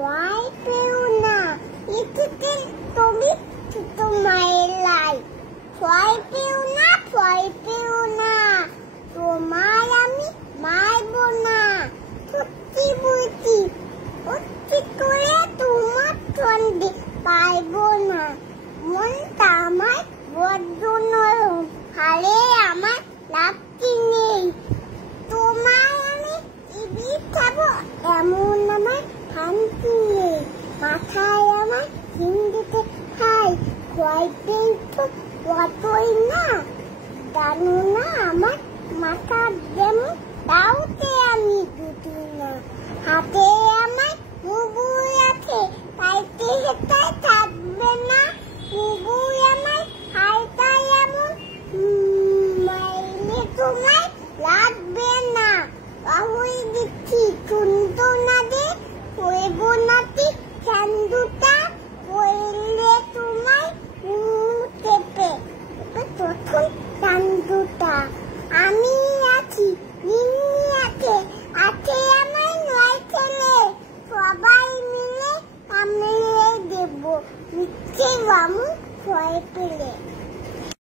ভয় পেও না, এতে তুমি তোমার লাই। ভয় পেও না, ভয় পেও না, তোমার আমি মারব না। সত্যি বলছি, সত্যি করে তোমার সঙ্গে পারবো না। মনটা আমার বড্ড নরম, হারে আমার লাভটি নেই। তোমার আমি চিবিয়ে খাবো এমন আমার শান্তি নেই। মাথায় আমার হিন্দিতে খাই, ভয় পেয়ে তো কতই না। জানো না আমার মাথা যেমন, তাওতে আমি দুটি না। হাতে আমার মুগুর আছে, তাইতে হেঁটায় থাকবে না। মুগুর আমার হাইটা এমন, মাইলে তোমায় লাগবে না। বাহুই দিচ্ছি শুনতো না দে, হইব নাতি চান্দুটা, হইলে তোমায় চেপে প্রথম চান্দুটা। আমি আছি, নিন্নি আছে, আছে আমার 9 ছেলে। সবাই মিলে আমি দেব, ইচ্ছে বামু ভয় পেলে।